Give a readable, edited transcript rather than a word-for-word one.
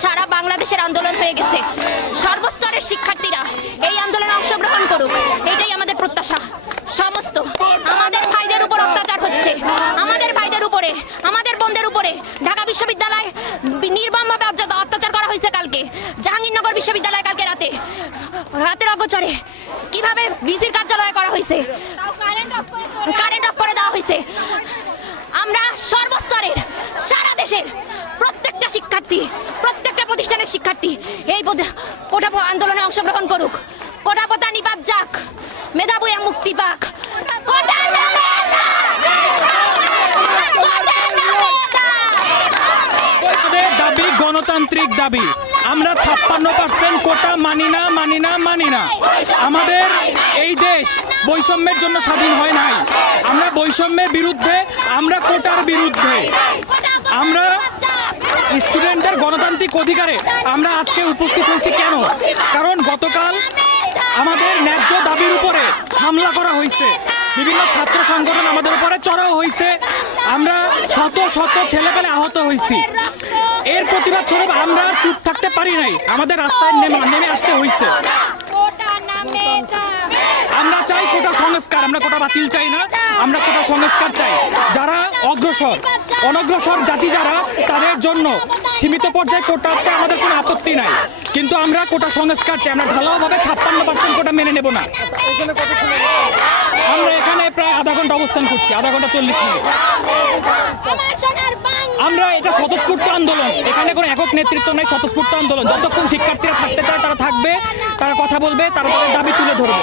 সারা বাংলাদেশের আন্দোলন হয়ে গেছে। সর্বস্তরের শিক্ষার্থীরা এই আন্দোলনে অংশগ্রহণ করুক, এটাই আমাদের প্রত্যাশা। সমস্ত আমাদের ভাইদের উপর অত্যাচার হচ্ছে, আমাদের ভাইদের উপরে, আমাদের বোনদের উপরে। ঢাকা বিশ্ববিদ্যালয় নির্মমভাবে অত্যাচার করা হয়েছে কালকে, জাহাঙ্গীরনগর বিশ্ববিদ্যালয় কালকে রাতের অগোচরে কিভাবে ভিসির কার্যালয় করা হয়েছে, কারেন্ট অফ করে দেওয়া হয়েছে। আমরা সর্বস্তরের সারা দেশের প্রত্যেকটা শিক্ষার্থী, প্রত্যেকটা প্রতিষ্ঠানের শিক্ষার্থী এই কোটা আন্দোলনে অংশগ্রহণ করুক। কোটা প্রথা নিপাত যাক, মেধাবীরা মুক্তি পাক। দাবি গণতান্ত্রিক দাবি। আমরা 56% কোটা মানি না, মানি না, মানি না। আমাদের এই দেশ বৈষম্যের জন্য স্বাধীন হয় নাই। আমরা বৈষম্যের বিরুদ্ধে, আমরা কোটার বিরুদ্ধে। আমরা স্টুডেন্টদের গণতান্ত্রিক অধিকারে আমরা আজকে উপস্থিত হয়েছি কেন? কারণ গতকাল আমাদের ন্যায্য দাবির উপরে হামলা করা হয়েছে, বিভিন্ন ছাত্র সংগঠন আমাদের উপরে চড়াও হয়েছে, আমরা শত শত ছেলেপেলে আহত হয়েছি। এর প্রতিবাদ স্বরূপ আমরা চুপ থাকতে পারি নাই, আমাদের রাস্তায় নেমে আসতে হয়েছে। আমরা চাই কোটা সংস্কার, আমরা কোটা বাতিল চাই না, আমরা কোটা সংস্কার চাই। যারা অগ্রসর, অনগ্রসর জাতি যারা, তাদের জন্য সীমিত পর্যায়ে কোটাতে আমাদের কোনো আপত্তি নাই, কিন্তু আমরা কোটা সংস্কার চাই। আমরা ঢালাওভাবে 56% কোটা মেনে নেব না। আমরা এখানে প্রায় আধা ঘন্টা অবস্থান করছি, আধা ঘন্টা 40 মিনিট। আমরা এটা স্বতঃস্ফূর্ত আন্দোলন, এখানে কোনো একক নেতৃত্ব নেই, স্বতঃস্ফূর্ত আন্দোলন। যতক্ষণ শিক্ষার্থীরা থাকতে চায় তারা থাকবে, তারা কথা বলবে, তারা তাদের দাবি তুলে ধরবে।